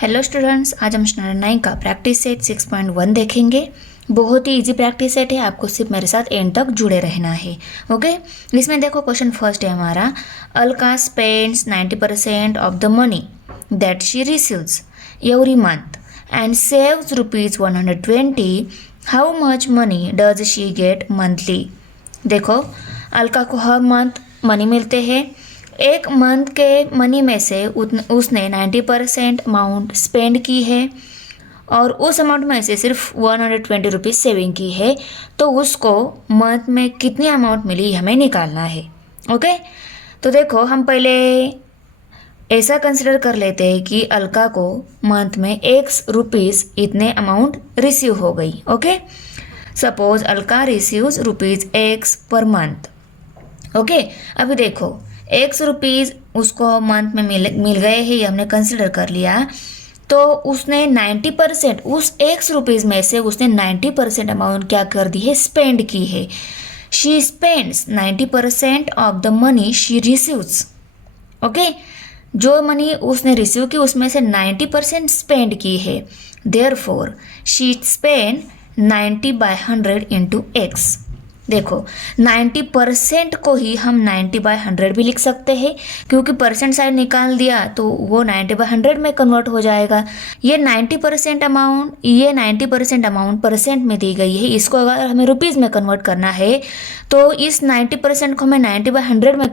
Hello students, आज हम standard 9 का प्रैक्टिस सेट 6.1 देखेंगे। बहुत ही इजी प्रैक्टिस सेट है, आपको सिर्फ मेरे साथ एंड तक जुड़े रहना है। ओके, इसमें देखो क्वेश्चन फर्स्ट है हमारा, Alka spends 90% of the money that she receives every month and saves ₹120। How much money does she get monthly. देखो, अलका को हर मंथ मनी मिलते हैं। एक मंथ के मनी में से उसने 90% अमाउंट स्पेंड की है और उस अमाउंट में से सिर्फ 120 रुपीज़ सेविंग की है, तो उसको मंथ में कितनी अमाउंट मिली हमें निकालना है। ओके, तो देखो हम पहले ऐसा कंसिडर कर लेते हैं कि अलका को मंथ में X रुपीज़ इतने अमाउंट रिसीव हो गई। Okay, suppose Alka receives ₹X per month. Okay, अभी देखो X रुपीज़ उसको मंथ में मिल गए हैं, ये हमने कंसिडर कर लिया। तो उसने 90% उस X रुपीज़ में से उसने 90% अमाउंट क्या कर दी है, स्पेंड की है। She spends 90% of the money she receives. Okay, जो मनी उसने रिसीव की उसमें से 90% स्पेंड की है। Therefore she spend 90/100 into X। देखो 90% को ही हम 90/100 भी लिख सकते हैं, क्योंकि परसेंट साइड निकाल दिया तो वो 90/100 में कन्वर्ट हो जाएगा। ये 90% अमाउंट परसेंट में दी गई है। इसको अगर हमें रुपीज़ में कन्वर्ट करना है तो इस 90% को हमें 90/100 में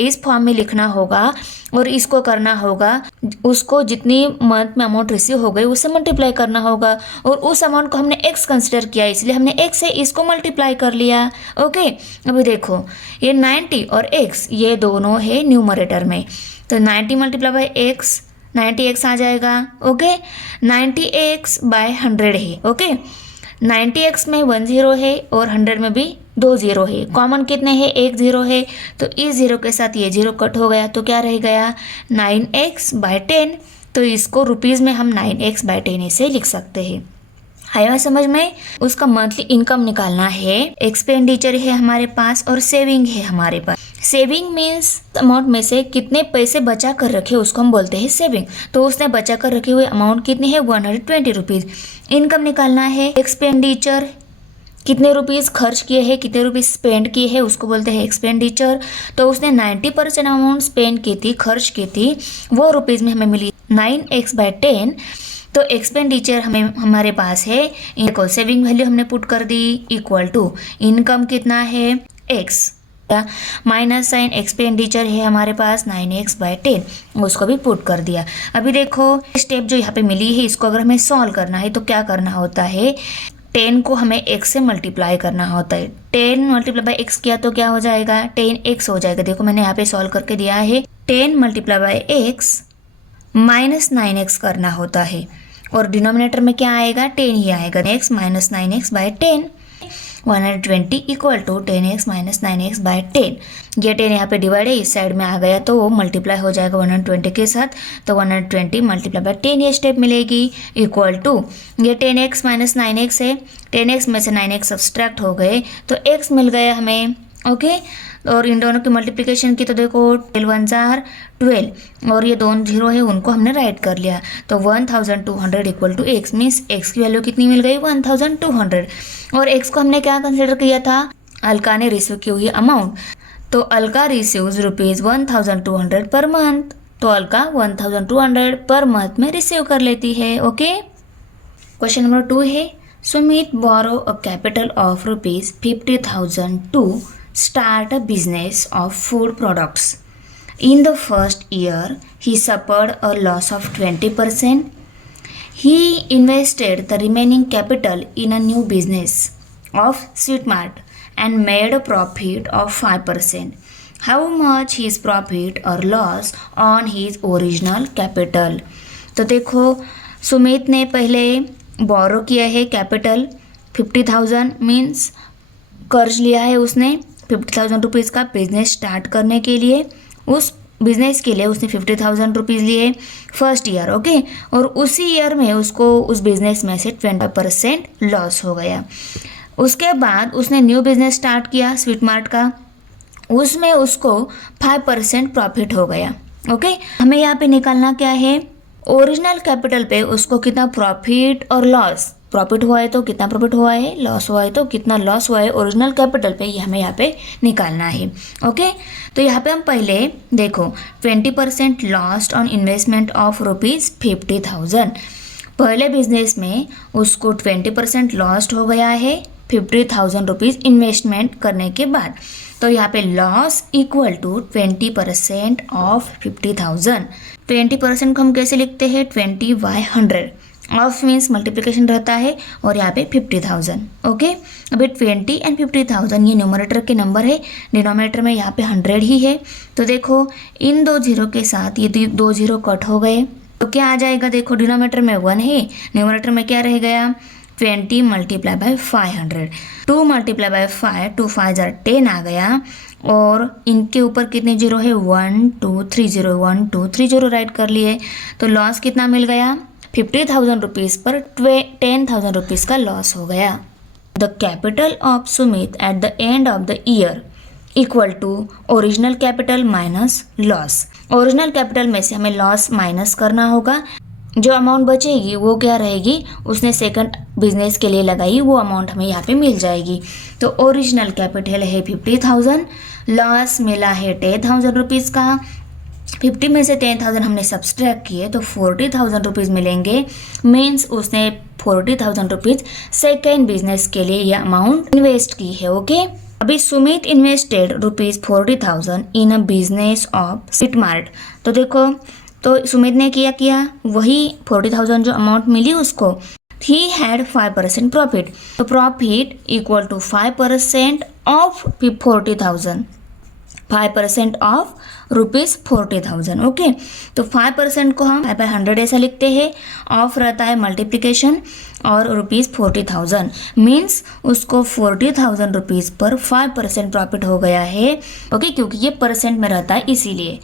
इस फॉर्म में लिखना होगा और इसको करना होगा, उसको जितनी मंथ में अमाउंट रिसीव हो गई उससे मल्टीप्लाई करना होगा। और उस अमाउंट को हमने x कंसिडर किया, इसलिए हमने x से इसको मल्टीप्लाई कर लिया। ओके, अभी देखो ये 90 और x ये दोनों है न्यूमरेटर में, तो 90 मल्टीप्लाई बाई x 90x आ जाएगा। ओके, 90x/100 है। ओके, 90x में 1 0 है और 100 में भी 2 0 है। कॉमन कितने हैं, 1 0 है, तो इस 0 के साथ ये 0 कट हो गया, तो क्या रह गया 9x/10। तो इसको रुपीज़ में हम 9x/10 ऐसे लिख सकते हैं। आया समझ में। उसका मंथली इनकम निकालना है, एक्सपेंडिचर है हमारे पास और सेविंग है हमारे पास। सेविंग मीन्स अमाउंट में से कितने पैसे बचा कर रखे उसको हम बोलते हैं सेविंग। तो उसने बचा कर रखे हुए अमाउंट कितनी है, 120 रुपीज़। इनकम निकालना है, एक्सपेंडिचर कितने रुपीज़ खर्च किए हैं, कितने रुपीज़ स्पेंड किए हैं उसको बोलते हैं एक्सपेंडिचर। तो उसने 90% अमाउंट स्पेंड की थी, खर्च की थी, वो रुपीज़ में हमें मिली 9x/10। तो एक्सपेंडिचर हमारे पास है, इनको सेविंग वैल्यू हमने पुट कर दी इक्वल टू इनकम कितना है x, माइनस साइन एक्सपेंडिचर है हमारे पास 9x/10, उसको भी पुट कर दिया। अभी देखो स्टेप जो यहाँ पे मिली है इसको अगर हमें सॉल्व करना है तो क्या करना होता है, 10 को हमें x से मल्टीप्लाई करना होता है। 10 मल्टीप्लाई बाई x किया तो क्या हो जाएगा, 10x हो जाएगा। देखो मैंने यहाँ पे सॉल्व करके दिया है, 10 multiply by x minus 9x करना होता है और डिनोमिनेटर में क्या आएगा, 10 ही आएगा। x minus 9x/10 120 equal to 10x minus 9x/10। ये 10 यहाँ पे डिवाइड है, इस साइड में आ गया तो वो मल्टीप्लाई हो जाएगा 120 के साथ, तो 120 मल्टीप्लाई बाई 10 ये स्टेप मिलेगी इक्वल टू, ये 10x माइनस 9x है, 10x में से 9x सब्सट्रैक्ट हो गए तो x मिल गया हमें। ओके, और इन दोनों की मल्टीप्लिकेशन की तो देखो 12 और ये दोनों 0 है उनको हमने राइट कर लिया, तो 1200 equal to x means x की वैल्यू कितनी मिल गई, 1200। और x को हमने क्या कंसिडर किया था, अलका ने रिसीव की हुई अमाउंट। तो अलका रिसीव्स ₹1200 पर मंथ, तो अलका 1200 पर मंथ में रिसीव कर लेती है। ओके, क्वेश्चन नंबर 2 है, Sumit borrow a capital of ₹50,000 to start a business of food products. In the first year, he suffered a loss of 20%. He invested the remaining capital in a new business of Sweet Mart and made a profit of 5%. How much his profit or loss on his original capital? तो देखो सुमित ने पहले बोरो किया है capital 50,000 means कर्ज लिया है उसने 50,000 रुपीज़ का बिजनेस स्टार्ट करने के लिए। उस बिजनेस के लिए उसने 50,000 रुपीज़ लिए फर्स्ट ईयर। ओके, और उसी ईयर में उसको उस बिजनेस में से 20% लॉस हो गया। उसके बाद उसने न्यू बिजनेस स्टार्ट किया स्वीट मार्ट का, उसमें उसको 5% प्रॉफिट हो गया। ओके, हमें यहाँ पे निकालना क्या है, ओरिजिनल कैपिटल पे उसको कितना प्रॉफिट और लॉस, प्रॉफिट हुआ है तो कितना प्रॉफिट हुआ है, लॉस हुआ है तो कितना लॉस हुआ है ओरिजिनल कैपिटल पे, ये हमें यहाँ पे निकालना है। ओके, तो यहाँ पे हम पहले देखो 20% लॉस्ट ऑन इन्वेस्टमेंट ऑफ ₹50,000। पहले बिजनेस में उसको 20% लॉस्ट हो गया है ₹50,000 इन्वेस्टमेंट करने के बाद। तो यहाँ पे लॉस इक्वल टू 20% ऑफ 50,000। 20% को हम कैसे लिखते हैं, 20/100। ऑफ मीन्स मल्टीप्लिकेशन रहता है और यहाँ पे 50,000। ओके, अभी 20 एंड 50,000 ये न्यूमरेटर के नंबर है, डिनोमिनेटर में यहाँ पे 100 ही है। तो देखो इन दो जीरो के साथ ये दो जीरो कट हो गए, तो क्या आ जाएगा, देखो डिनोमिनेटर में 1 है, न्यूमरेटर में क्या रह गया, 20 मल्टीप्लाई बाय 500। 2 मल्टीप्लाई बाय 5, 2 5 10 आ गया, और इनके ऊपर कितने जीरो है, 1 2 3 0, 1 2 3 0 राइट कर लिए। तो लॉस कितना मिल गया, 50,000 रुपीज़ पर 10,000 रुपीज़ का लॉस हो गया। The capital of Sumit at the end of the year equal to original capital minus loss. Original capital में से हमें लॉस माइनस करना होगा, जो अमाउंट बचेगी वो क्या रहेगी, उसने सेकंड बिजनेस के लिए लगाई वो अमाउंट हमें यहाँ पे मिल जाएगी। तो ओरिजिनल कैपिटल है 50,000, लॉस मिला है 10,000 रुपीज़ का। 50 में से 10,000 हमने सब्सट्रैक्ट किए तो 40,000 रुपीज़ मिलेंगे। मीन्स उसने 40,000 रुपीज़ सेकेंड बिजनेस के लिए यह अमाउंट इन्वेस्ट की है। ओके, अभी Sumit invested ₹40,000 in a business of sweet mart. तो देखो, तो सुमित ने किया वही 40,000 जो अमाउंट मिली उसको, ही हैड 5% प्रॉफिट। तो profit equal to 5% of 40,000, 5% of ₹40,000। Okay, तो 5% को हम 5/100 ऐसा लिखते हैं, ऑफ रहता है मल्टीप्लिकेशन और ₹40,000 मीन्स उसको 40,000 रुपीज़ पर 5% प्रॉफिट हो गया है। ओके, क्योंकि ये परसेंट में रहता है इसीलिए।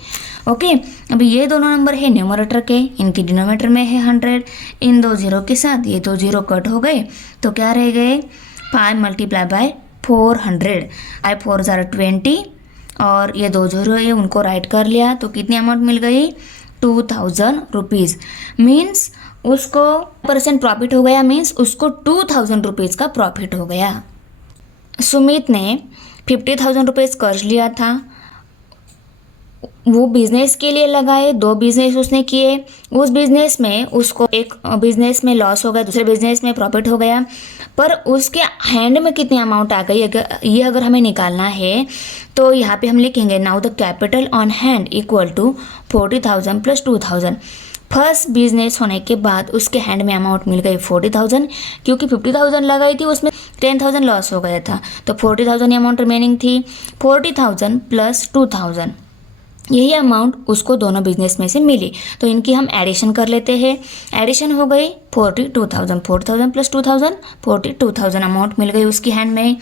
ओके, अभी ये दोनों नंबर है न्यूमरेटर के, इनकी डिनोमिनेटर में है 100, इन दो जीरो के साथ ये दो जीरो कट हो गए, तो क्या रह गए, 5 मल्टीप्लाई बाय 400, 5 4 20, और ये दो जीरो है उनको राइट कर लिया, तो कितनी अमाउंट मिल गई, 2,000 रुपीज़। मीन्स उसको परसेंट प्रॉफिट हो गया, मीन्स उसको 2,000 रुपीज़ का प्रॉफिट हो गया। सुमित ने 50,000 रुपीज़ कर्ज लिया था, वो बिजनेस के लिए लगाए, 2 बिजनेस उसने किए, उस बिजनेस में उसको एक बिजनेस में लॉस हो गया, दूसरे बिजनेस में प्रॉफिट हो गया, पर उसके हैंड में कितनी अमाउंट आ गई ये अगर हमें निकालना है तो यहाँ पे हम लिखेंगे now the capital on hand equal to 40,000 plus 2,000। First business होने के बाद उसके हैंड में अमाउंट मिल गई 40,000, क्योंकि 50,000 लगाई थी उसमें 10,000 लॉस हो गया था, तो 40,000 अमाउंट रिमेनिंग थी। 40,000 प्लस 2,000 यही अमाउंट उसको दोनों बिजनेस में से मिली, तो इनकी हम एडिशन कर लेते हैं। एडिशन हो गई 42,000, 40,000 प्लस 2,000, 42,000 अमाउंट मिल गई उसकी हैंड में।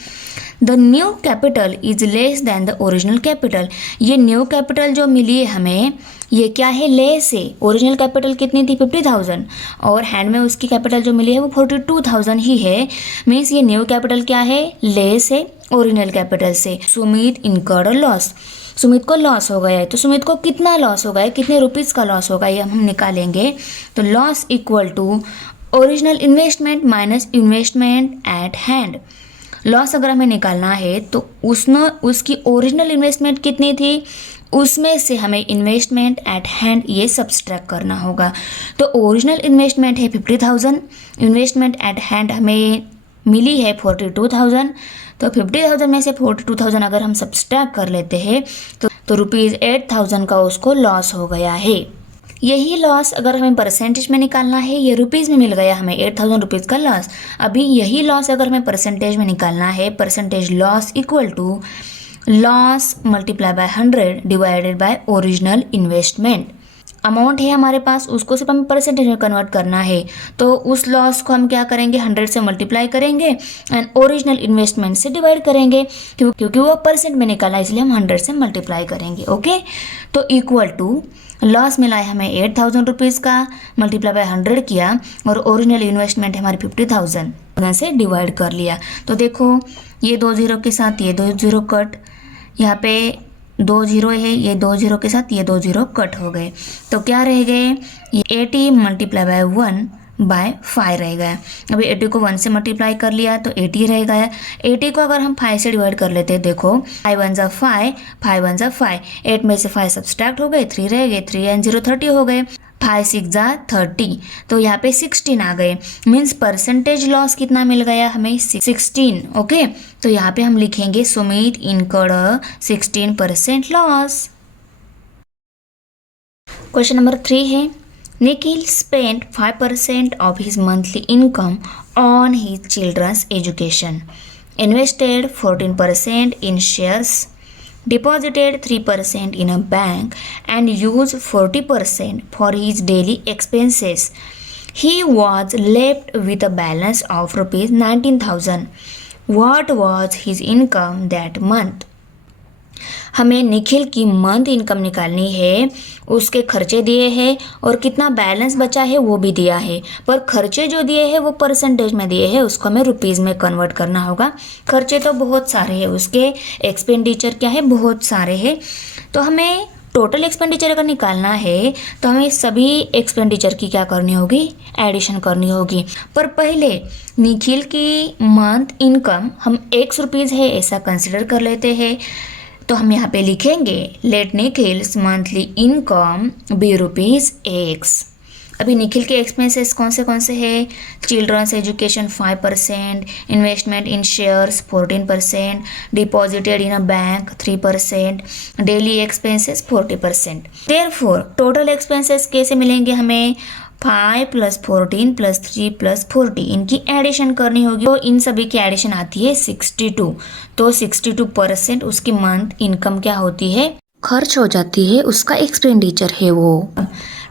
The new capital is less than the original capital. ये न्यू कैपिटल जो मिली है हमें, ये क्या है, लेस है। ओरिजिनल कैपिटल कितनी थी, 50,000, और हैंड में उसकी कैपिटल जो मिली है वो 42,000 ही है। मीन्स ये न्यू कैपिटल क्या है, लेस है ओरिजिनल कैपिटल से। सुमित इनकर्ड लॉस, सुमित को लॉस हो गया है, तो सुमित को कितना लॉस होगा, कितने रुपीज़ का लॉस होगा, ये हम निकालेंगे। तो loss equal to original investment minus investment at hand. Loss अगर हमें निकालना है तो उसकी ओरिजिनल इन्वेस्टमेंट कितनी थी, उसमें से हमें इन्वेस्टमेंट एट हैंड ये सब्सट्रैक्ट करना होगा। तो ओरिजिनल इन्वेस्टमेंट है 50,000, इन्वेस्टमेंट एट हैंड हमें मिली है 42,000, तो 50,000 में से 42,000 अगर हम सब्सट्रैक्ट कर लेते हैं तो ₹8,000 का उसको लॉस हो गया है। यही लॉस अगर हमें परसेंटेज में निकालना है, ये रुपीज़ में मिल गया हमें 8,000 रुपीज़ का लॉस। अभी यही लॉस अगर हमें परसेंटेज में निकालना है, percentage loss equal to loss multiply by 100 divided by original investment. Amount है हमारे पास, उसको सिर्फ हमें परसेंटेज में कन्वर्ट करना है, तो उस लॉस को हम क्या करेंगे, 100 से मल्टीप्लाई करेंगे एंड ओरिजिनल इन्वेस्टमेंट से डिवाइड करेंगे, क्योंकि वो परसेंट में निकाला इसलिए हम 100 से मल्टीप्लाई करेंगे। ओके, तो इक्वल टू लॉस मिला है हमें 8,000 रुपीज़ का, मल्टीप्लाई बाय 100 किया, और ओरिजिनल इन्वेस्टमेंट हमारी 50,000 से डिवाइड कर लिया। तो देखो ये दो जीरो के साथ ये दो जीरो कट, यहाँ पे दो जीरो है, ये दो जीरो के साथ ये दो जीरो कट हो गए, तो क्या रह गए, ये 80 मल्टीप्लाई बाय 1/5 रह गया। अभी 80 को 1 से मल्टीप्लाई कर लिया तो 80 रह गया। 80 को अगर हम 5 से डिवाइड कर लेते हैं, देखो 5 1 जा 5, 5 1 जा 5, 8 में से 5 सब्सट्रैक्ट हो गए, 3 रह गए, 3 एंड 0 30 हो गए, 5 6 जा 30, तो यहाँ पे 16 आ गए। मीन्स परसेंटेज लॉस कितना मिल गया हमें, 16। ओके, तो यहाँ पे हम लिखेंगे Sumit incurred 16% loss. Question number 3 है, Nikhil spent 5% of his monthly income on his children's education, invested 14% in shares, deposited 3% in a bank, and used 40% for his daily expenses. He was left with a balance of rupees 19,000. What was his income that month? हमें निखिल की month income निकालनी है, उसके खर्चे दिए हैं और कितना बैलेंस बचा है वो भी दिया है, पर खर्चे जो दिए हैं वो परसेंटेज में दिए हैं, उसको हमें रुपीज़ में कन्वर्ट करना होगा। खर्चे तो बहुत सारे हैं, उसके एक्सपेंडिचर क्या है, बहुत सारे हैं। तो हमें टोटल एक्सपेंडिचर अगर निकालना है तो हमें सभी एक्सपेंडिचर की क्या करनी होगी, एडिशन करनी होगी। पर पहले निखिल की मंथ इनकम हम ₹X है ऐसा कंसिडर कर लेते हैं, तो हम यहाँ पे लिखेंगे let Nikhil's monthly income be ₹X। अभी निखिल के एक्सपेंसेस कौन से हैं, children's education 5%, investment in shares 14%, deposited in a bank 3%, daily expenses 40%। Therefore total expenses कैसे मिलेंगे हमें, 5 + 14 + 3 + 40, इनकी एडिशन करनी होगी, तो इन सभी की एडिशन आती है 62। तो 62% उसकी मंथ इनकम क्या होती है, खर्च हो जाती है, उसका एक्सपेंडिचर है वो।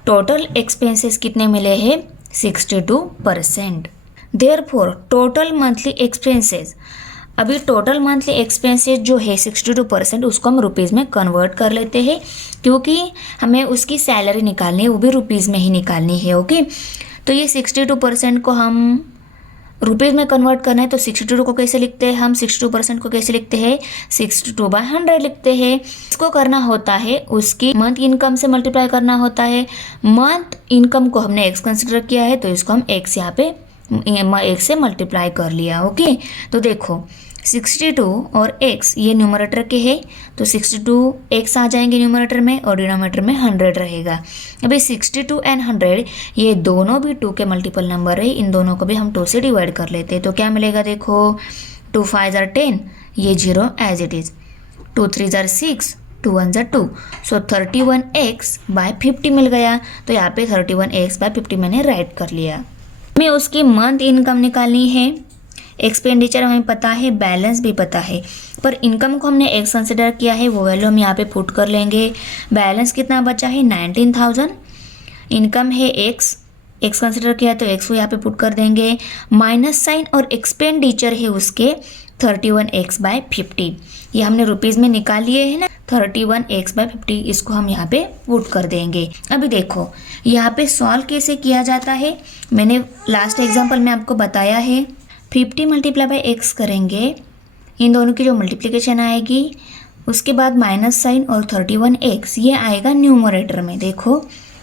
टोटल एक्सपेंसेस कितने मिले हैं, 62%। देयरफॉर टोटल मंथली एक्सपेंसेस, अभी टोटल मंथली एक्सपेंसेस जो है 62%, उसको हम रुपीज़ में कन्वर्ट कर लेते हैं, क्योंकि हमें उसकी सैलरी निकालनी है, वो भी रुपीज़ में ही निकालनी है। ओके, तो ये 62% को हम रुपीज़ में कन्वर्ट करना है, तो 62 को कैसे लिखते हैं हम, 62% को कैसे लिखते हैं, 62/100 लिखते हैं। इसको करना होता है उसकी मंथ इनकम से मल्टीप्लाई करना होता है। मंथ इनकम को हमने X कंसिडर किया है, तो इसको हम X यहाँ पे X से मल्टीप्लाई कर लिया। ओके, तो देखो 62 और X ये न्यूमरेटर के है, तो 62X आ जाएंगे न्यूमरेटर में और डिनोमिनेटर में 100 रहेगा। अभी 62 एंड 100 ये दोनों भी 2 के मल्टीपल नंबर है, इन दोनों को भी हम 2 से डिवाइड कर लेते हैं, तो क्या मिलेगा, देखो 2 5 = 10, ये 0 as it is, 2 3 = 6, 2 1 = 2, so 31x/50 मिल गया। तो यहाँ पे 31x/50 मैंने राइट कर लिया। हमें उसकी मंथ इनकम निकालनी है, एक्सपेंडिचर हमें पता है, बैलेंस भी पता है, पर इनकम को हमने X कंसिडर किया है, वो वैल्यू हम यहाँ पे पुट कर लेंगे। बैलेंस कितना बचा है, 19,000। इनकम है X कंसिडर किया तो X को यहाँ पे पुट कर देंगे, माइनस साइन और एक्सपेंडिचर है उसके 31x/50, ये हमने रुपीज़ में निकाल लिए है ना, 31x/50, इसको हम यहाँ पे पुट कर देंगे। अभी देखो यहाँ पे सॉल्व कैसे किया जाता है, मैंने लास्ट एग्जाम्पल में आपको बताया है। 50 × X करेंगे, इन दोनों की जो मल्टीप्लिकेशन आएगी, उसके बाद माइनस साइन और 31x ये आएगा न्यूमरेटर में। देखो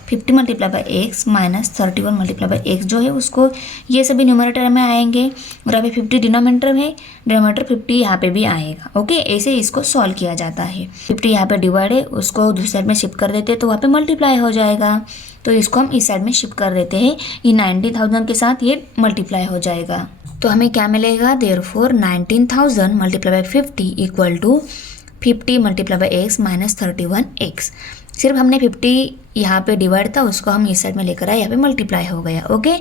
50 × X माइनस 31 × X जो है उसको, ये सभी न्यूमरेटर में आएंगे, और अभी 50 डिनोमिनेटर में, डिनोमिनेटर 50 यहाँ पे भी आएगा। ओके, ऐसे इसको सॉल्व किया जाता है। 50 यहाँ पे डिवाइड है, उसको दूसरी साइड में शिफ्ट कर देते हैं, तो वहाँ पे मल्टीप्लाई हो जाएगा, तो इसको हम इस साइड में शिफ्ट कर देते हैं, ये 90,000 के साथ ये मल्टीप्लाई हो जाएगा। तो हमें क्या मिलेगा, देयरफॉर 19,000 × 50 = 50 × X माइनस 31x। सिर्फ हमने 50 यहाँ पे डिवाइड था, उसको हम इस साइड में लेकर आए, यहाँ पे मल्टीप्लाई हो गया। ओके,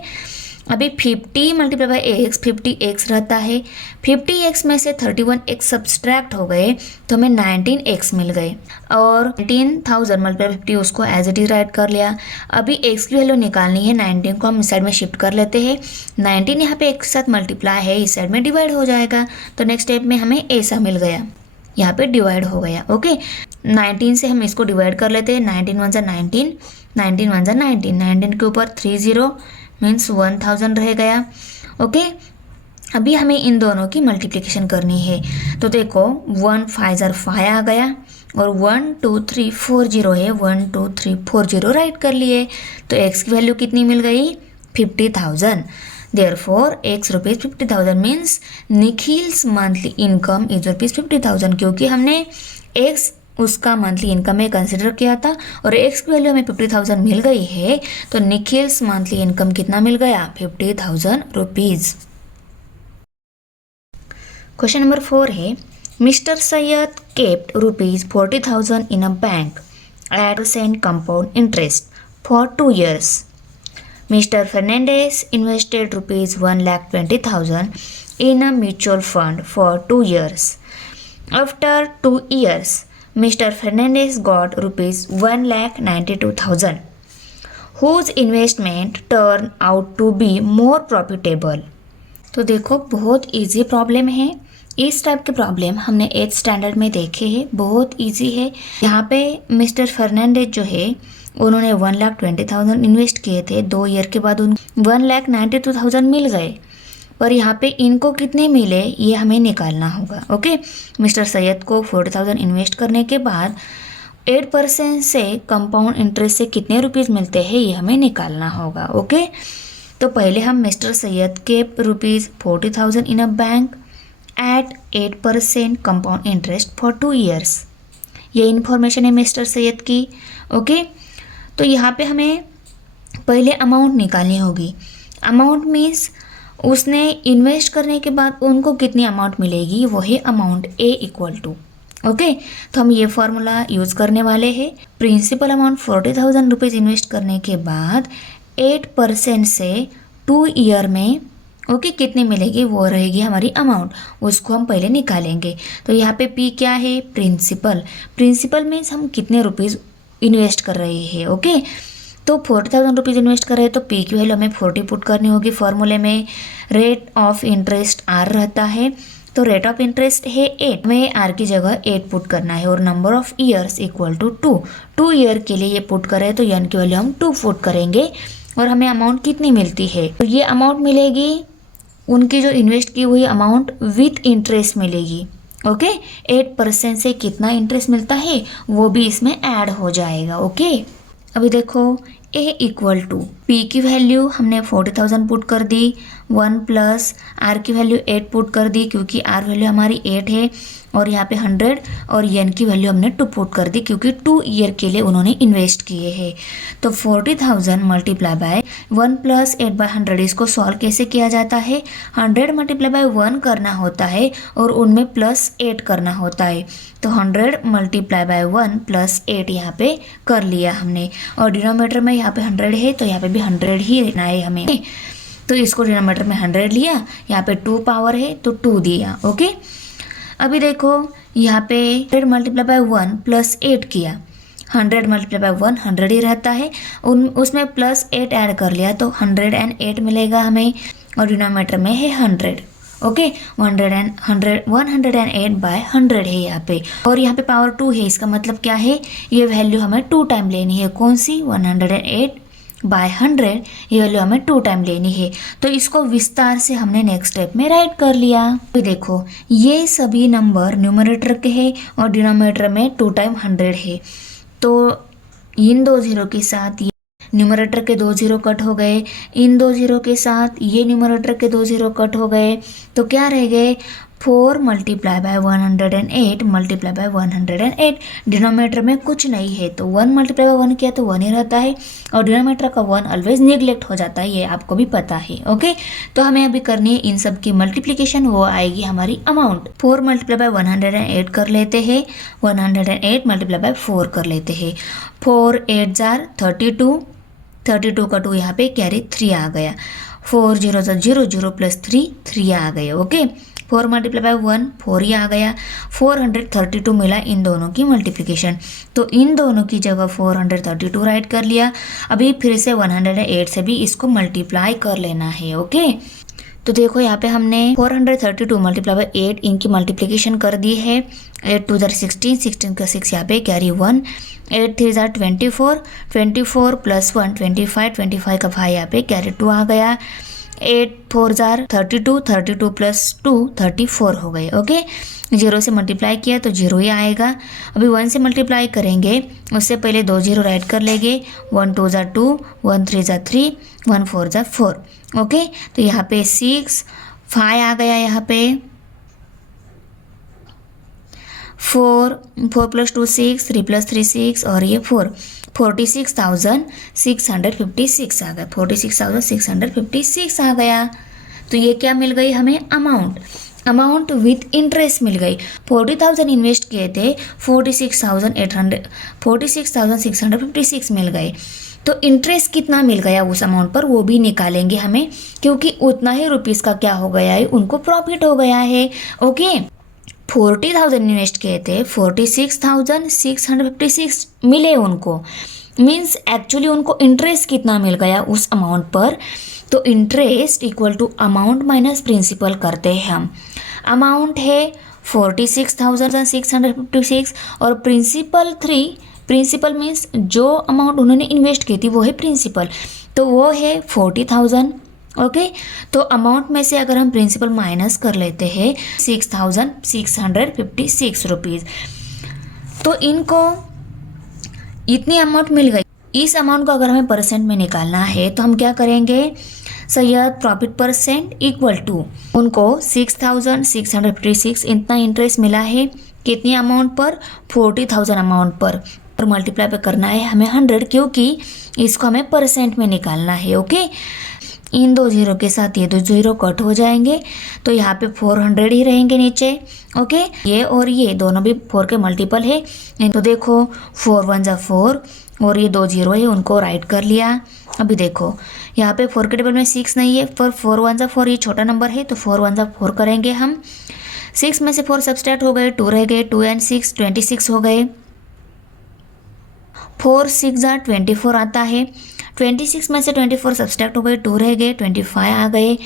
अभी 50 × X 50x रहता है, 50x में से 31x सब्सट्रैक्ट हो गए, तो हमें 19x मिल गए, और 19,000 × 50 उसको एज इट इज राइट कर लिया। अभी x की वैल्यू निकालनी है, 19 को हम इस साइड में शिफ्ट कर लेते हैं, 19 यहाँ पे x के साथ मल्टीप्लाई है, इस साइड में डिवाइड हो जाएगा, तो नेक्स्ट स्टेप में हमें ऐसा मिल गया, यहाँ पे डिवाइड हो गया। ओके, 19 से हम इसको डिवाइड कर लेते हैं, 19 1 = 19, 19 1 = 19, 19 के ऊपर 30 मीन्स 1000 रह गया। ओके, अभी हमें इन दोनों की मल्टीप्लिकेशन करनी है, तो देखो 1 5 = 5 आ गया, और 1 2 3 4 0 है, 1 2 3 4 0 राइट कर लिए। तो x की वैल्यू कितनी मिल गई? 50,000। Therefore x rupees 50,000 means Nikhil's monthly income is rupees 50,000, क्योंकि हमने x उसका मंथली इनकम में कंसिडर किया था और x की वैल्यू हमें 50,000 मिल गई है, तो निखिल्स मंथली इनकम कितना मिल गया? 50,000 रुपीज़। क्वेश्चन नंबर 4 है, mister Syed kept rupees 40,000 in a bank at % compound interest for 2 years. Mr. Fernandez invested rupees 1,20,000 in a mutual fund for 2 years. After 2 years, Mr. Fernandez got rupees 1,92,000, whose investment turned out to be more profitable. तो देखो बहुत easy problem है। इस type के problem हमने 8th standard में देखे हैं, बहुत इजी है। यहाँ पे मिस्टर फर्नांडेज जो है उन्होंने 1,20,000 इन्वेस्ट किए थे, 2 ईयर के बाद उन 1,92,000 मिल गए, पर यहाँ पे इनको कितने मिले ये हमें निकालना होगा। ओके, मिस्टर सैयद को 40,000 इन्वेस्ट करने के बाद 8% से कंपाउंड इंटरेस्ट से कितने रुपीज़ मिलते हैं ये हमें निकालना होगा। ओके, तो पहले हम मिस्टर सैयद के rupees 40,000 in a bank at 8% compound interest for 2 years, ये इन्फॉर्मेशन है मिस्टर सैयद की। ओके, तो यहाँ पे हमें पहले अमाउंट निकालनी होगी। अमाउंट मीन्स उसने इन्वेस्ट करने के बाद उनको कितनी अमाउंट मिलेगी, वही amount A equal to. Okay, तो हम ये फॉर्मूला यूज़ करने वाले हैं। प्रिंसिपल अमाउंट 40,000 रुपीज़ इन्वेस्ट करने के बाद 8% से 2 ईयर में ओके कितनी मिलेगी वो रहेगी हमारी अमाउंट, उसको हम पहले निकालेंगे। तो यहाँ पे P क्या है? प्रिंसिपल। प्रिंसिपल मीन्स हम कितने रुपीज़ इन्वेस्ट कर रहे हैं। ओके, तो 40,000 रुपीज़ इन्वेस्ट कर रहे हैं तो P की वैल्यू हमें 40 पुट करनी होगी। फॉर्मूले में रेट ऑफ इंटरेस्ट R रहता है, तो रेट ऑफ इंटरेस्ट है 8, हमें R की जगह 8 पुट करना है और number of years equal to 2 year के लिए ये पुट करें तो n की वैल्यू हम 2 पुट करेंगे और हमें अमाउंट कितनी मिलती है, तो ये अमाउंट मिलेगी उनकी जो इन्वेस्ट की हुई अमाउंट विथ इंटरेस्ट मिलेगी। ओके, 8% से कितना इंटरेस्ट मिलता है वो भी इसमें ऐड हो जाएगा। ओके, अभी देखो A इक्वल टू P की वैल्यू हमने 40,000 पुट कर दी, 1 प्लस R की वैल्यू 8 पुट कर दी क्योंकि R वैल्यू हमारी 8 है, और यहाँ पे 100 और n की वैल्यू हमने 2 पुट कर दी क्योंकि 2 ईयर के लिए उन्होंने इन्वेस्ट किए हैं। तो 40,000 मल्टीप्लाई बाय 1 प्लस 8 बाय 100, इसको सॉल्व कैसे किया जाता है? 100 मल्टीप्लाई बाय 1 करना होता है और उनमें प्लस 8 करना होता है। तो 100 मल्टीप्लाई बाय 1 प्लस 8 यहाँ पे कर लिया हमने, और डिनोमिनेटर में यहाँ पे 100 है तो यहाँ पे भी 100 ही लेना है हमें। तो इसको डिनोमिनेटर में 100 लिया, यहाँ पे 2 पावर है तो 2 दिया। ओके, अभी देखो यहाँ पे 100 मल्टीप्लाई बाय 1 प्लस 8 किया, 100 मल्टीप्लाई बाय 1 100 ही रहता है, उसमें प्लस 8 ऐड कर लिया तो 108 मिलेगा हमें, और डिनोमिनेटर में है 100। ओके, 108 बाय 100 है यहाँ पे, और यहाँ पे पावर 2 है, इसका मतलब क्या है? ये वैल्यू हमें 2 टाइम लेनी है। कौन सी? 108 बाय 100, ये वैल्यू हमें 2 टाइम लेनी है। तो इसको विस्तार से हमने नेक्स्ट स्टेप में राइट कर लिया। तो देखो ये सभी नंबर न्यूमरेटर के हैं और डिनोमिनेटर में 2 टाइम 100 है, तो इन 2 0 के साथ ये न्यूमरेटर के 2 0 कट हो गए, इन 2 0 के साथ ये न्यूमरेटर के 2 0 कट हो गए, तो क्या रह गए? 4 multiply by 108 multiply by 108। Denominator में कुछ नहीं है तो 1 मल्टीप्लाई बाय 1 किया तो 1 ही रहता है, और डिनोमिनेटर का 1 ऑलवेज निगलेक्ट हो जाता है, ये आपको भी पता है। ओके, तो हमें अभी करनी है इन सब की मल्टीप्लिकेशन, वो आएगी हमारी अमाउंट। 4 मल्टीप्लाई बाय 108 कर लेते हैं, 108 मल्टीप्लाई बाय 4 कर लेते हैं। 4 8 जार 32 का 2 यहाँ पे कैरी 3 आ गया, 4 0 0 0 प्लस 3 आ गए। ओके, 4 मल्टीप्लाई बाय 1 4 ही आ गया, 432 मिला इन दोनों की मल्टीप्लिकेशन, तो इन दोनों की जगह 432 राइट कर लिया। अभी फिर से 108 से भी इसको मल्टीप्लाई कर लेना है। ओके, तो देखो यहाँ पे हमने 432 मल्टीप्लाई बाय 8 इनकी मल्टीप्लिकेशन कर दी है। 8 2 16, 16 का 6 यहाँ पे कैरी 1, 8 3 24, 24 प्लस 1 25, 25 का 5 यहाँ पे कैरी 2 आ गया, 8 4 जार 32, 32 प्लस 2 34 हो गए। ओके, 0 से मल्टीप्लाई किया तो 0 ही आएगा। अभी 1 से मल्टीप्लाई करेंगे, उससे पहले 2 0 राइट कर लेंगे। 1 2 जार 2, 1 3 जार 3, 1 4 जार 4। ओके, तो यहाँ पे 6 5 आ गया, यहाँ पे 4 4 प्लस 2 6, 3 प्लस 3 6 और ये 4 46,656 आ गया। 46,656 आ गया। तो ये क्या मिल गई हमें? अमाउंट विथ इंटरेस्ट मिल गई। 40,000 इन्वेस्ट किए थे, 46,656 मिल गए। तो इंटरेस्ट कितना मिल गया उस अमाउंट पर वो भी निकालेंगे हमें, क्योंकि उतना ही रुपीज़ का क्या हो गया है, उनको प्रॉफिट हो गया है। ओके, 40,000 इन्वेस्ट किए थे, 46,656 मिले उनको, मीन्स एक्चुअली उनको इंटरेस्ट कितना मिल गया उस अमाउंट पर। तो interest equal to amount minus principal करते हैं हम। अमाउंट है 46,656 और प्रिंसिपल 3। प्रिंसिपल मीन्स जो अमाउंट उन्होंने इन्वेस्ट की थी वो है प्रिंसिपल, तो वो है 40,000। ओके, तो अमाउंट में से अगर हम प्रिंसिपल माइनस कर लेते हैं 6,656 रुपीज़, तो इनको इतनी अमाउंट मिल गई। इस अमाउंट को अगर हमें परसेंट में निकालना है तो हम क्या करेंगे? Syed profit percent equal to उनको 6,656 इतना इंटरेस्ट मिला है कितनी अमाउंट पर? 40,000 अमाउंट पर, और मल्टीप्लाई पे करना है हमें 100, क्योंकि इसको हमें परसेंट में निकालना है। ओके, इन दो जीरो के साथ ये दो जीरो कट हो जाएंगे, तो यहाँ पे 400 ही रहेंगे नीचे। ओके, ये और ये दोनों भी 4 के मल्टीपल है, तो देखो 4 1 जा 4 और ये 2 जीरो है, उनको राइट कर लिया। अभी देखो यहाँ पे 4 के टेबल में 6 नहीं है, पर 4 1 जा 4 ये छोटा नंबर है, तो 4 1 जा 4 करेंगे हम। 6 में से 4 सब्सट्रैक्ट हो गए, 2 रह गए, 2 एंड 6 26 हो गए। 4 6 जा 24 आता है, 26 में से 24 सब्सट्रैक्ट हो गए, 2 रह गए, 25 आ गए।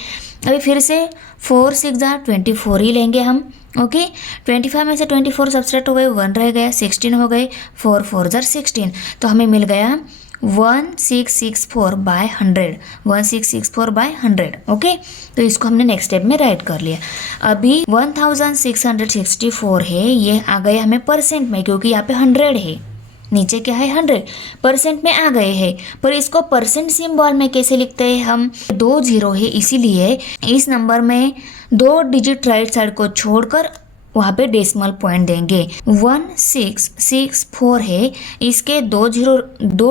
अभी फिर से 4 6 जा 24 ही लेंगे हम। ओके, 25 में से 24 सब्सट्रैक्ट हो गए, 1 रह गया, 16 हो गए, 4 4 जा 16, तो हमें मिल गया 1664 बाय 100, 1664 बाय 100। ओके, तो इसको हमने नेक्स्ट स्टेप में राइट कर लिया। अभी 1664 है, ये आ गया हमें परसेंट में, क्योंकि यहाँ पे 100 है, नीचे क्या है 100, परसेंट में आ गए हैं। पर इसको परसेंट सिंबल में कैसे लिखते हैं हम? 2 जीरो है, इसीलिए इस नंबर में 2 डिजिट राइट साइड को छोड़कर वहाँ पे डेसिमल पॉइंट देंगे। 1664 है, इसके 2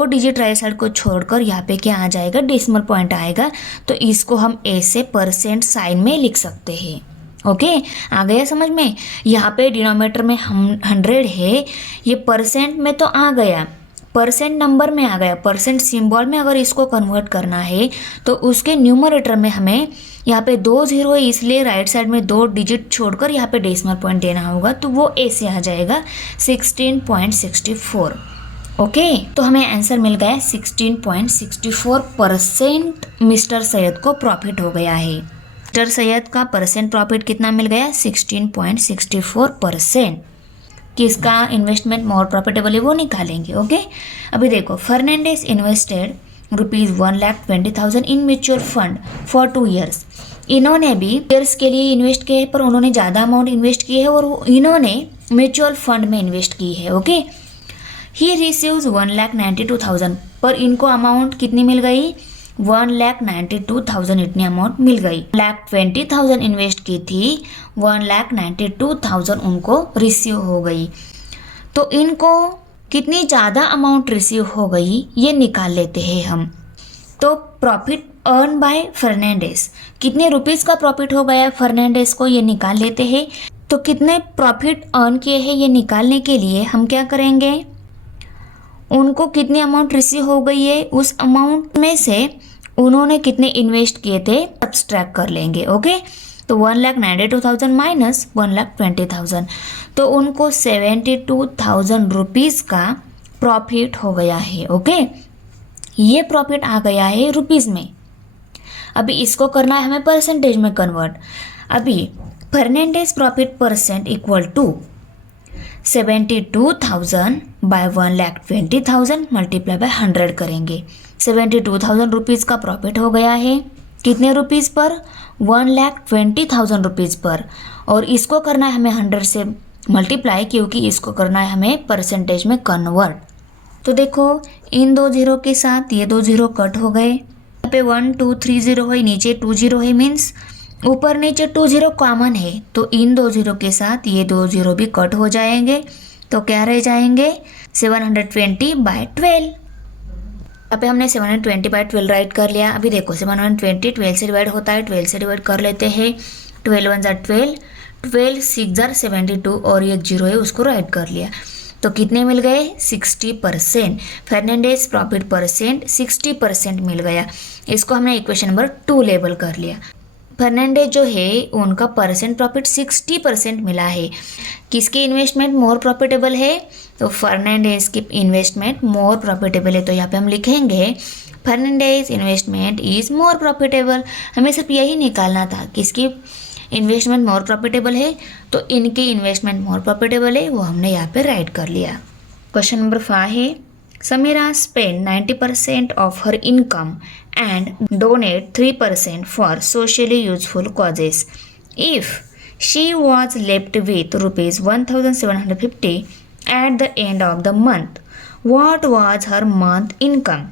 डिजिट राइट साइड को छोड़कर यहाँ पे क्या आ जाएगा? डेसिमल पॉइंट आएगा, तो इसको हम ऐसे परसेंट साइन में लिख सकते हैं। ओके, आ गया समझ में? यहाँ पे डिनोमिनेटर में 100 है, ये परसेंट में तो आ गया, परसेंट नंबर में आ गया, परसेंट सिंबल में अगर इसको कन्वर्ट करना है तो उसके न्यूमरेटर में हमें यहाँ पे 2 जीरो है, इसलिए राइट साइड में 2 डिजिट छोड़कर यहाँ पे डेसिमल पॉइंट देना होगा, तो वो ऐसे आ जाएगा 16.64। ओके, तो हमें आंसर मिल गया 16.64% मिस्टर सैयद को प्रॉफिट हो गया है। मिस्टर सैयद का परसेंट प्रॉफिट कितना मिल गया? 16.64%। किसका इन्वेस्टमेंट मोर प्रॉफिटेबल है वो निकालेंगे। ओके, अभी देखो Fernandes invested ₹1,20,000 in mutual fund for 2 years। इन्होंने भी ईयर्स के लिए इन्वेस्ट किए हैं, पर उन्होंने ज़्यादा अमाउंट इन्वेस्ट की है और इन्होंने म्यूचुअल फंड में इन्वेस्ट की है। ओके, ही रिसीव्स 1,92,000, पर इनको अमाउंट कितनी मिल गई? 1,92,000 इतनी अमाउंट मिल गई। 1,20,000 इन्वेस्ट की थी, 1,92,000 उनको रिसीव हो गई। तो इनको कितनी ज़्यादा अमाउंट रिसीव हो गई ये निकाल लेते हैं हम। तो प्रॉफिट अर्न बाय फर्नांडिस, कितने रुपीस का प्रॉफिट हो गया फर्नांडिस को ये निकाल लेते हैं। तो कितने प्रॉफिट अर्न किए हैं ये निकालने के लिए हम क्या करेंगे? उनको कितनी अमाउंट रिसीव हो गई है उस अमाउंट में से उन्होंने कितने इन्वेस्ट किए थे सब्सट्रैक्ट कर लेंगे। ओके, तो 1,92,000 माइनस 1,20,000, तो उनको 72,000 रुपीज़ का प्रॉफिट हो गया है। ओके, ये प्रॉफिट आ गया है रुपीज़ में। अभी इसको करना है हमें परसेंटेज में कन्वर्ट। अभी Fernandes profit percent equal to 72,000 by 1,20,000 multiply by 100 करेंगे। 72,000 रुपीज़ का प्रॉफिट हो गया है। कितने रुपीज़ पर? 1,20,000 रुपीज़ पर। और इसको करना है हमें 100 से मल्टीप्लाई, क्योंकि इसको करना है हमें परसेंटेज में कन्वर्ट। तो देखो इन दो जीरो के साथ ये दो जीरो कट हो गए। यहाँ पे 1 2 3 0 है, नीचे 2 0 है, मीन्स ऊपर नीचे 2 0 कॉमन है। तो इन दो जीरो के साथ ये दो जीरो भी कट हो जाएंगे। तो क्या रह जाएंगे? 720/12। यहाँ पे हमने 720/12 राइट कर लिया। अभी देखो 720 12 से डिवाइड होता है, 12 से डिवाइड कर लेते हैं। 12 1 12, 12 6 72 और एक जीरो है उसको राइट कर लिया। तो कितने मिल गए? 60%। फर्नांडिस प्रॉफिट परसेंट 60% मिल गया। इसको हमने इक्वेशन नंबर 2 लेबल कर लिया। फर्नांडिस जो है उनका परसेंट प्रॉफिट 60% मिला है। किसकी इन्वेस्टमेंट मोर प्रॉफिटेबल है? तो फर्नांडिस की इन्वेस्टमेंट मोर प्रॉफिटेबल है। तो यहाँ पे हम लिखेंगे Fernandes investment is more profitable. हमें सिर्फ यही निकालना था, किसकी इन्वेस्टमेंट मोर प्रॉफिटेबल है, तो इनकी इन्वेस्टमेंट मोर प्रॉफिटेबल है, वो हमने यहाँ पे राइट कर लिया। क्वेश्चन नंबर 5 है, Samira spend 90% of her income and donate 3% for socially useful causes. If she was left with ₹1,750 at the end of the month, what was her month income?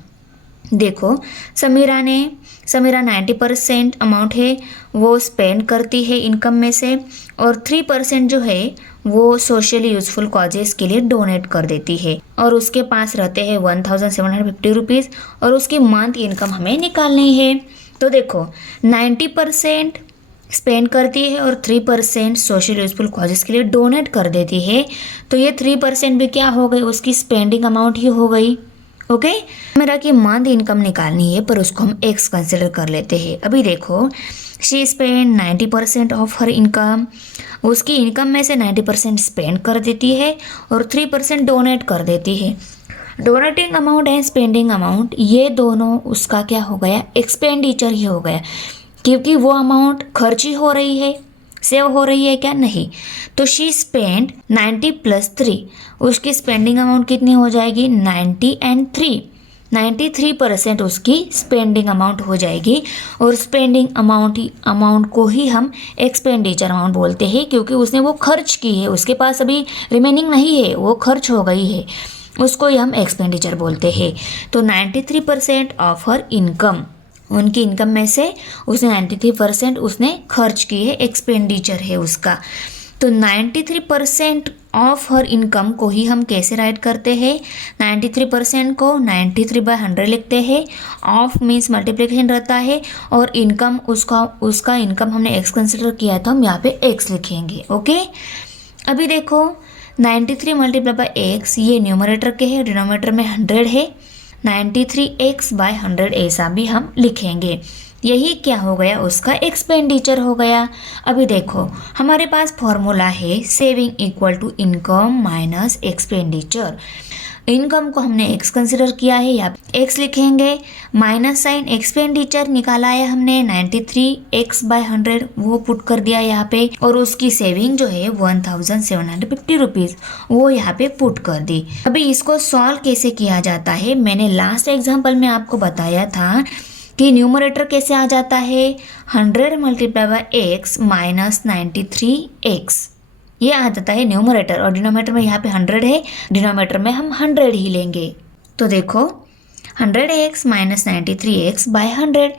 देखो Samira 90% amount है वो स्पेंड करती है income में से, और 3% जो है वो सोशली यूजफुल कॉजेस के लिए डोनेट कर देती है, और उसके पास रहते हैं 1,750 रुपीज़, और उसकी मंथ इनकम हमें निकालनी है। तो देखो 90% स्पेंड करती है और 3% सोशल यूजफुल कॉजेस के लिए डोनेट कर देती है। तो ये 3% भी क्या हो गई? उसकी स्पेंडिंग अमाउंट ही हो गई। ओके मेरा की मंथ इनकम निकालनी है, पर उसको हम एक्स कंसिडर कर लेते हैं। अभी देखो she spend 90% of her income, उसकी इनकम में से 90% स्पेंड कर देती है और 3% डोनेट कर देती है। Donating amount and spending amount ये दोनों उसका क्या हो गया? एक्सपेंडिचर ही हो गया, क्योंकि वो अमाउंट खर्च ही हो रही है, सेव हो रही है क्या? नहीं। तो शी स्पेंड 90 + 3, उसकी स्पेंडिंग अमाउंट कितनी हो जाएगी? 90 एंड 3, 93% उसकी स्पेंडिंग अमाउंट हो जाएगी। और स्पेंडिंग अमाउंट को ही हम एक्सपेंडिचर अमाउंट बोलते हैं, क्योंकि उसने वो खर्च की है, उसके पास अभी रिमेनिंग नहीं है, वो खर्च हो गई है, उसको ही हम एक्सपेंडिचर बोलते हैं। तो 93% ऑफ हर इनकम, उनकी इनकम में से उसने 93% उसने खर्च की है, एक्सपेंडिचर है उसका। तो 93% ऑफ हर इनकम को ही हम कैसे राइट करते हैं? 93% को 93/100 लिखते हैं। ऑफ मीन्स मल्टीप्लिकेशन रहता है, और इनकम उसका इनकम हमने एक्स कंसिडर किया था, हम यहाँ पे एक्स लिखेंगे। ओके अभी देखो 93 × x ये न्यूमरेटर के है, डिनोमिनेटर में 100 है। 93x/100 ऐसा भी हम लिखेंगे। यही क्या हो गया? उसका एक्सपेंडिचर हो गया। अभी देखो हमारे पास फॉर्मूला है saving equal to income minus expenditure. Income को हमने एक्स कंसिडर किया है, यहाँ एक्स लिखेंगे, माइनस साइन एक्सपेंडिचर निकाला है हमने 93x/100 वो पुट कर दिया यहाँ पे, और उसकी सेविंग जो है 1,750 रुपीज़ वो यहाँ पे पुट कर दी। अभी इसको सॉल्व कैसे किया जाता है? मैंने लास्ट एग्जाम्पल में आपको बताया था कि न्यूमरेटर कैसे आ जाता है? 100 × x माइनस 93x, ये आ जाता है न्यूमरेटर, और डिनोमिनेटर में यहाँ पे 100 है, डिनोमिनेटर में हम 100 ही लेंगे। तो देखो 100x माइनस 93x/100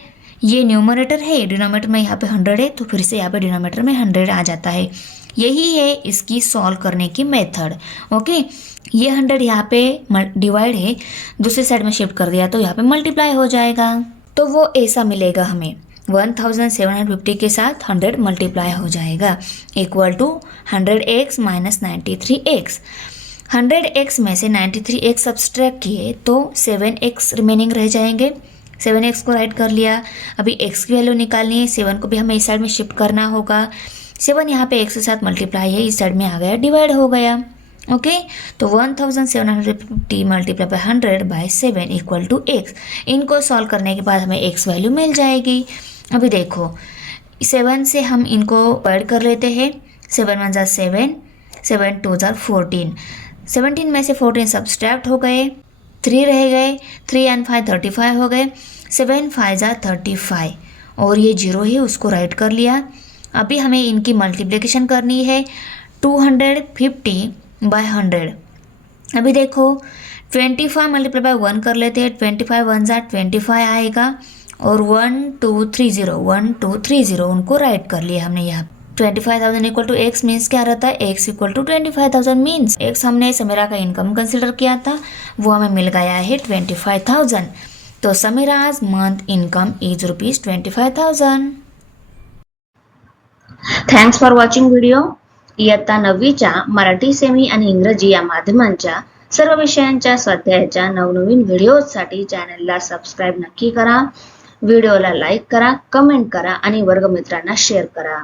ये न्यूमरेटर है, डिनोमिनेटर में यहाँ पे 100 है, तो फिर से यहाँ पे डिनोमिनेटर में 100 आ जाता है। यही है इसकी सॉल्व करने की मेथड। ओके ये 100 यहाँ पे डिवाइड है, दूसरी साइड में शिफ्ट कर दिया तो यहाँ पे मल्टीप्लाई हो जाएगा। तो वो ऐसा मिलेगा हमें, 1,750 के साथ 100 मल्टीप्लाई हो जाएगा, equal to 100x minus 93x। 100x में से 93x सब्सट्रैक्ट किए तो 7x रिमेनिंग रह जाएंगे। 7x को राइट कर लिया। अभी x की वैल्यू निकालनी है, 7 को भी हमें इस साइड में शिफ्ट करना होगा। 7 यहाँ पे x के साथ मल्टीप्लाई है, इस साइड में आ गया, डिवाइड हो गया। ओके तो 1,750 × 100/7 इक्वल टू x। इनको सॉल्व करने के बाद हमें x वैल्यू मिल जाएगी। अभी देखो 7 से हम इनको ऐड कर लेते हैं, 7 × 7, 7 × 2 14, 17 में से 14 सब्सट्रैक्ट हो गए, 3 रह गए, 3 and 5 35 हो गए, 7 × 5 35, और ये 0 है उसको राइट कर लिया। अभी हमें इनकी मल्टीप्लिकेशन करनी है 250 बाय 100। अभी देखो 25 मल्टीप्लाई बाय 1 कर लेते हैं। 25 वन ज़ा 25 आएगा और 1230 उनको राइट कर लिया हमने यहाँ। 25,000 इक्वल टू एक्स मीन्स क्या रहता है, x equal to 25,000 means x हमने समीरा का इनकम कंसिडर किया था, वो हमें मिल गया है 25,000। तो Samira's month income is ₹25,000। Thanks for watching video. इयत्ता 9वीच्या मराठी सेमी आणि इंग्रजी या माध्यमांच्या सर्व विषयांच्या स्वाध्यायाच्या नवनवीन व्हिडिओसाठी चॅनलला सबस्क्राईब नक्की करा. व्हिडिओला लाईक करा, कमेंट करा आणि वर्गमित्रांना शेअर करा.